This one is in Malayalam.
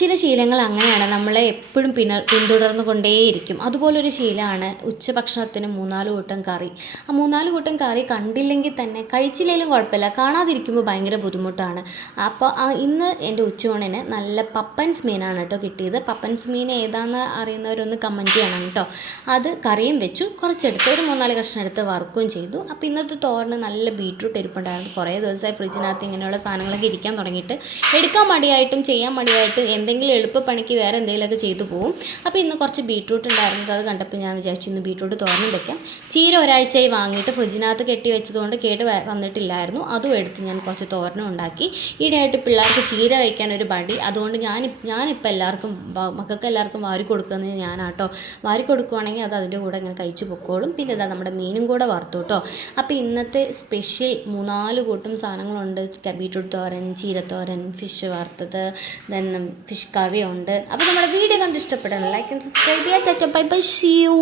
ചില ശീലങ്ങൾ അങ്ങനെയാണ്, നമ്മളെ എപ്പോഴും പിന്തുടർന്നു കൊണ്ടേയിരിക്കും. അതുപോലൊരു ശീലമാണ് ഉച്ചഭക്ഷണത്തിന് 3-4 കൂട്ടം കറി. ആ 3-4 കൂട്ടം കറി കണ്ടില്ലെങ്കിൽ തന്നെ കഴിച്ചില്ലെങ്കിലും കുഴപ്പമില്ല, കാണാതിരിക്കുമ്പോൾ ഭയങ്കര ബുദ്ധിമുട്ടാണ്. അപ്പോൾ ഇന്ന് എൻ്റെ ഉച്ചയൂണിന് നല്ല പപ്പൻസ് മീനാണ് കേട്ടോ കിട്ടിയത്. പപ്പൻസ് മീൻ ഏതാണെന്ന് അറിയുന്നവരൊന്ന് കമൻറ്റ് ചെയ്യണം കേട്ടോ. അത് കറിയും വെച്ചു, കുറച്ചെടുത്ത് ഒരു 3-4 കഷ്ണം എടുത്ത് വറുക്കുകയും ചെയ്തു. അപ്പോൾ ഇന്നത്തെ തോരന് നല്ല ബീട്രൂട്ട് ഇരിപ്പുണ്ടായിരുന്നു. കുറേ ദിവസമായി ഫ്രിഡ്ജിനകത്ത് ഇങ്ങനെയുള്ള സാധനങ്ങളൊക്കെ ഇരിക്കാൻ തുടങ്ങിയിട്ട് എടുക്കാൻ മടിയായിട്ടും ചെയ്യാൻ മടിയായിട്ടും എന്തെങ്കിലും എളുപ്പപ്പണിക്ക് വേറെ എന്തെങ്കിലുമൊക്കെ ചെയ്തു പോകും. അപ്പോൾ ഇന്ന് കുറച്ച് ബീട്രൂട്ട് ഉണ്ടായിരുന്നത്, അത് കണ്ടപ്പോൾ ഞാൻ വിചാരിച്ചു ഇന്ന് ബീട്രൂട്ട് തോരനും വെക്കാം. ചീര ഒരാഴ്ചയായി വാങ്ങിയിട്ട് ഫ്രിഡ്ജിനകത്ത് കെട്ടി വെച്ചതുകൊണ്ട് കേട് വന്നിട്ടില്ലായിരുന്നു. അതും എടുത്ത് ഞാൻ കുറച്ച് തോരനും ഉണ്ടാക്കി. ഈയിടെയായിട്ട് പിള്ളേർക്ക് ചീര വയ്ക്കാൻ ഒരു മടി, അതുകൊണ്ട് ഞാനിപ്പോൾ മക്കൾക്ക് എല്ലാവർക്കും വാരി കൊടുക്കുന്നത് ഞാനാട്ടോ. വാരി കൊടുക്കുവാണെങ്കിൽ അത് അതിൻ്റെ കൂടെ ഇങ്ങനെ കഴിച്ചു പൊക്കോളും. പിന്നെ ഇതാ നമ്മുടെ മീനും കൂടെ വറുത്തു കേട്ടോ. അപ്പോൾ ഇന്നത്തെ സ്പെഷ്യൽ 3-4 കൂട്ടം സാധനങ്ങളുണ്ട്. ബീട്രൂട്ട് തോരൻ, ചീരത്തോരൻ, ഫിഷ് വറുത്തത്, ദെൻ ഫിഷ് കറി ഉണ്ട്. അപ്പോൾ നമ്മുടെ വീഡിയോ കണ്ട് ഇഷ്ടപ്പെടണം, ലൈക്ക് ആൻഡ് സബ്സ്ക്രൈബ് ചെയ്യാം. Tata bye bye, see U.